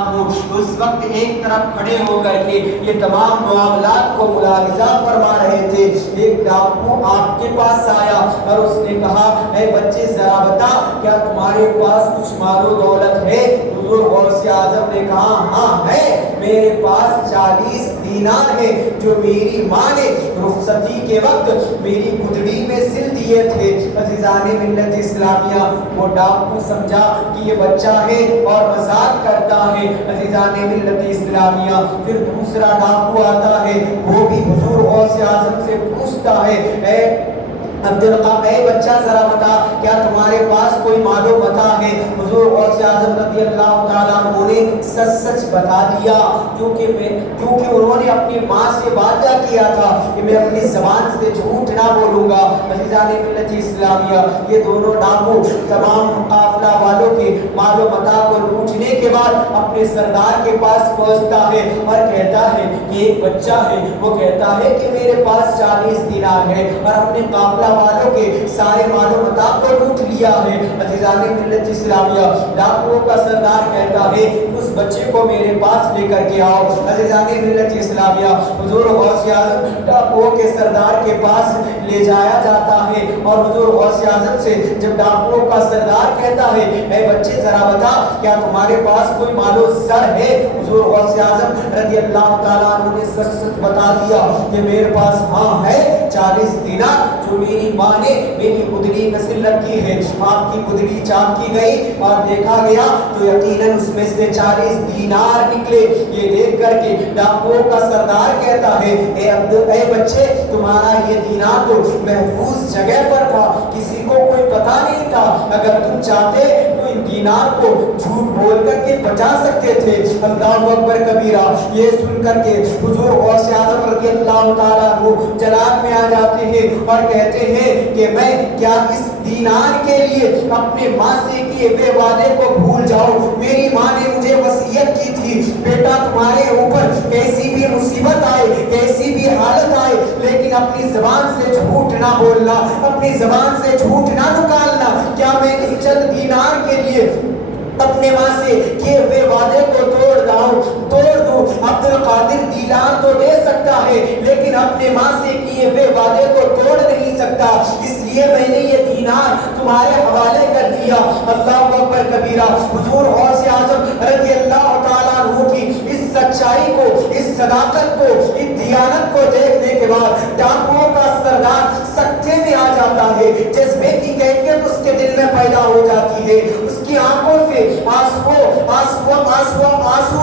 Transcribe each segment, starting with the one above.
اس وقت ایک طرف کھڑے ہو کر کے یہ تمام معاملات کو ملاحظہ فرما رہے تھے۔ ایک ڈاکو آپ کے پاس آیا اور اس نے کہا اے بچے ذرا بتا کیا تمہارے پاس کچھ مال و دولت ہے؟ حضور غوث اعظم نے کہا ہاں ہے، میرے پاس 40 دینار ہے جو میری ماں نے رخصتی کے وقت میری گدڑی میں سل دیے تھے۔ عزیزان ملت اسلامیہ، وہ ڈاکو سمجھا کہ یہ بچہ ہے اور مذاق کرتا ہے۔ عزیزان ملت اسلامیہ، پھر دوسرا ڈاکو آتا ہے، وہ بھی حضور غوث اعظم سے پوچھتا ہے اے اے بچہ ذرا بتا کیا تمہارے پاس کوئی مال و متاع ہے؟ حضور غوث اعظم رضی اللہ تعالیٰ عنہ نے سچ سچ بتا دیا، کیونکہ انہوں نے اپنی ماں سے وعدہ کیا تھا کہ میں اپنی زبان سے جھوٹ نہ بولوں گا۔ عزیزان ملت اسلامیہ، یہ دونوں ڈاکو تمام قافلہ والوں کے مال و متاع کو لوٹنے کے بعد اپنے سردار کے پاس پہنچتا ہے اور کہتا ہے کہ ایک بچہ ہے، وہ کہتا ہے کہ میرے پاس 40 دینار ہے اور اپنے قافلہ والوں کے سارے مال و متاع کو لوٹ لیا ہے۔ عزیزان ملت اسلامیہ، ڈاکوؤں کا سردار کہتا ہے اس بچے کو میرے پاس لے کر کے آؤ۔ عزیزان ملت اسلامیہ، حضور غوث اعظم ڈاکوؤں کے سردار کے پاس لے جایا جاتا ہے اور حضور غوث اعظم سے جب ڈاکوؤں کا سردار کہتا ہے اے بچے ذرا بتا کیا تمہارے پاس کوئی مال و زر ہے؟ حضور غوث اعظم رضی اللہ تعالیٰ عنہ نے سچ سچ بتا دیا کہ میرے پاس ہاں ہے 40 دینار جو میری ماں نے میری گدڑی میں سل رکھی ہے۔ آپ کی گدڑی چاک کی گئی اور دیکھا گیا تو یقیناً اس میں سے 40 دینار نکلے۔ یہ دیکھ کر کے ڈاکوؤں کا سردار کہتا ہے اے بچے تمہارا یہ دینار تو محفوظ جگہ پر تھا، کسی کو کوئی پتہ نہیں تھا، اگر تم چاہتے تو ان دینار کو جھوٹ بول کر کے بچا سکتے تھے۔ اللہ اکبر کبیرہ۔ یہ سن کر کے حضور غوث اعظم رضی اللہ تعالیٰ عنہ جلال میں آ جاتے ہیں اور کہتے ہیں کہ میں کیا اس دینار کے لیے اپنے ماں سے کیے ہوئے وعدے کو بھول جاؤں؟ میری ماں نے مجھے وصیت کی تھی بیٹا تمہارے اوپر کیسی بھی مصیبت آئے، کیسی بھی حالت آئے، لیکن اپنی زبان سے جھوٹ نہ بولنا، اپنی زبان سے جھوٹ نہ نکالنا۔ کیا میں اس چند دینار کے لیے اپنے ماں سے کیے ہوئے وعدے کو توڑ دوں؟ عبد القادر دیلان تو دے سکتا ہے لیکن اپنے ماں سے کیے ہوئے وعدے کو توڑ نہیں سکتا، اس لیے میں نے یہ دینار تمہارے حوالے کر دیا۔ اللہ اکبر کبیرہ۔ حضور غوث اعظم رضی اللہ تعالیٰ عنہ کی اس سچائی کو، اس صداقت کو، اس دیانت کو دیکھنے کے بعد ڈاکوؤں کا سردار سکتے میں آ جاتا ہے، جذبے کی کیفیت اس کے دل میں پیدا ہو جاتی ہے، اس کی آنکھوں سے آنسو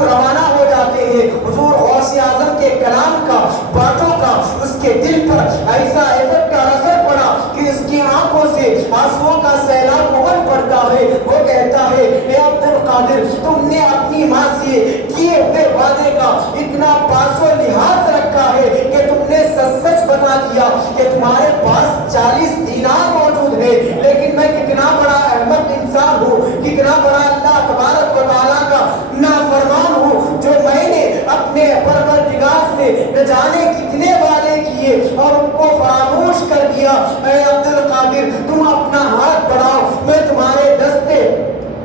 روانہ ہو جاتے ہیں۔ حضور غوث اعظم کے کلام کا، باتوں کا اس کے دل پر ایسا ایفٹ کا اثر پڑا کہ اس کی آنکھوں سے آنسوؤں کا سیلاب مغل پڑتا ہے۔ وہ کہتا ہے اے عبد القادر تم نے اپنی ماں سے کیے ہوئے وعدے کا اتنا پاس و لحاظ رکھا ہے کہ تم نے سچ سچ بتا دیا کہ تمہارے پاس 40 دینار موجود ہے، لیکن میں کتنا بڑا احمد انسان ہوں، کتنا بڑا اللہ تبارک و تعالیٰ کا نافرمان ہوں جو میں نے اپنے پروردگار سے نہ جانے کتنے وعدے کیے اور ان کو فراموش کر دیا۔ اے عبد القادر تم اپنا ہاتھ بڑھاؤ، میں تمہارے دستے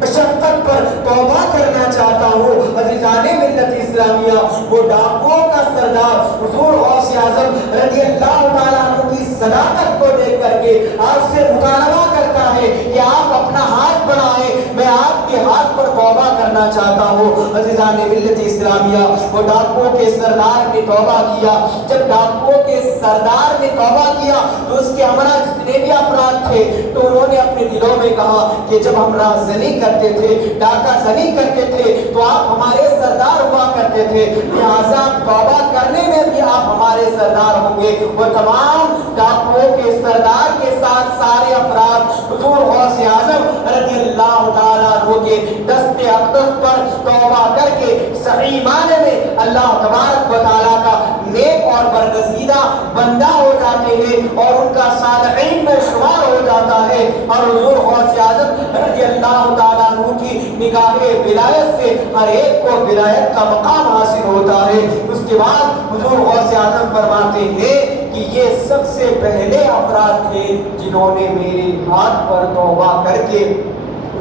شفقت پر توبہ کرنا چاہتا ہوں۔ عزیزان ملت اسلامیہ، وہ ڈاکوؤں کا سردار حضور غوث اعظم رضی اللہ تعالیٰ عنہ کی صداقت کو دیکھ کر کے آپ سے مطالبہ کرتا ہے کہ آپ اپنا ہاتھ بڑھائیں، میں آپ کے ہاتھ پر توبہ کرنا چاہتا ہوں۔ عزیزان ملت اسلامیہ، وہ ڈاکوؤں کے سردار نے توبہ کیا۔ جب ڈاکوؤں کے سردار نے توبہ کیا تو اس کے ہمراہ جتنے بھی افراد تھے تو انہوں نے اپنے دلوں میں کہا کہ جب ہم رازنی کرتے تھے، ڈاکہ زنی کرتے تھے تو آپ ہمارے سردار ہوا کرتے تھے، لہٰذا توبہ کرنے میں بھی آپ ہمارے سردار ہوں گے۔ وہ تمام ڈاکوؤں کے سردار کے ساتھ سارے افراد حضور غوث اعظم رضی اللہ تعالیٰ عنہ کے دست اقدس پر توبہ کر کے صحیح معنی میں اللہ تبارک و تعالیٰ کا نیک اور برگزیدہ بندہ ہو جاتے ہیں اور ان کا صالحین میں شمار ہو جاتا ہے، اور حضور غوث اعظم رضی اللہ تعالیٰ عنہ کی نگاہ ولایت سے ہر ایک کو ولایت کا مقام حاصل ہوتا ہے۔ اس کے بعد حضور غوث اعظم فرماتے ہیں کہ یہ سب سے پہلے افراد تھے جنہوں نے میرے ہاتھ پر توبہ کر کے